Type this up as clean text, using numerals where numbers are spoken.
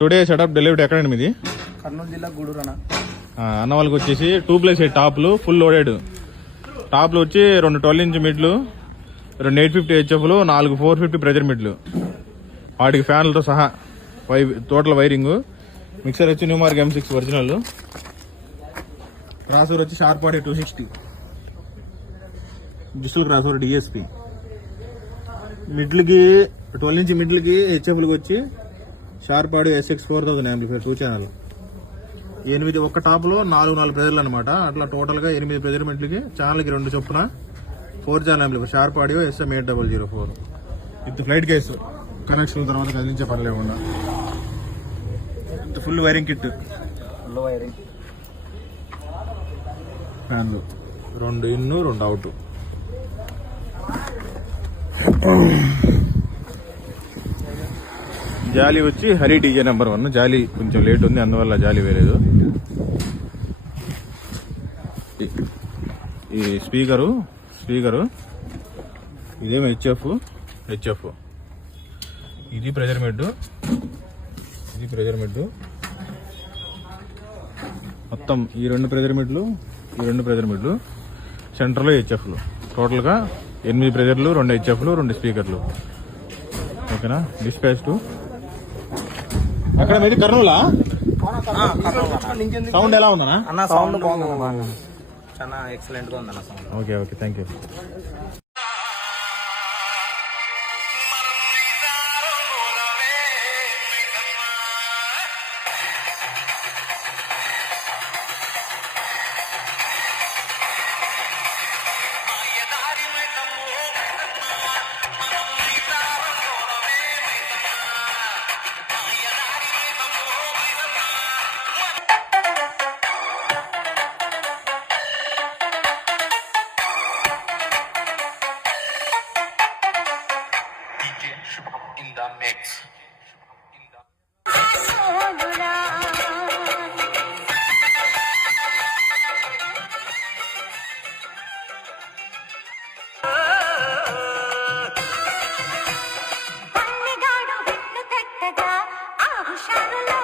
Today setup delivery ఎక్కడండి మీది? కర్నూలు జిల్లా గూడూరు అన్న వాళ్ళకి వచ్చేసి 2+8 టాప్లు ఫుల్ లోడెడ్ టాప్లు వచ్చి 2 12" మిడ్లు, 2 850 హెచ్ఎఫ్లు, 4 450 ప్రెజర్ మిడ్లు, వాటికి ఫ్యాన్లతో సహా టోటల్ వైరింగ్. మిక్సర్ వచ్చి న్యూమార్క్ M6 ఒరిజినల్. క్రాసర్ వచ్చి షార్ప్ ఆడి 260 డిజిటల్ క్రాసర్ డిఎస్పి. మిడ్లకి 12" మిడ్లకి హెచ్ఎఫ్లకి వచ్చి షార్ప్ ఆడి SX 4000 యాంప్లిఫైర్ 2 ఛానల్. 8 ఒక్క టాప్ లో 4 ప్రెజర్లు అనమాట. అట్లా టోటల్ గా 8 ప్రెజర్మెంట్లకి ఛానల్కి 2 చొప్పున 4 channel amplifier sharp audio SM 8004 with flight case connection తర్వాత కదిలించే పర్లేకుండా ఫుల్ వైరింగ్ కిట్. ఫ్యాన్లు 2 ఇన్ 2 అవుట్. జాలీ వచ్చి హరి డీజే నెంబర్ 1. జాలీ కొంచెం లేట్ ఉంది, అందువల్ల జాలీ వేయలేదు. ఈ స్పీకరు ఇదేమో హెచ్ఎఫ్. ఇది ప్రెజర్ మిడ్, మొత్తం ఈ 2 ప్రెజర్ మిడ్లు, సెంటర్లో హెచ్ఎఫ్లు. టోటల్గా 8 ప్రెజర్లు, 2 హెచ్ఎఫ్లు, 2 స్పీకర్లు. ఓకేనా? డిస్పాచ్ అక్కడ మీది కర్నూలా? సౌండ్ ఎలా ఉందన్నా? అన్న సౌండ్ బాగుంది, చాలా ఎక్సలెంట్ గా ఉందన్న sound. Okay thank you. In the mix. పన్నెగాడు విన్ను తట్టగా ఆ హుషారులో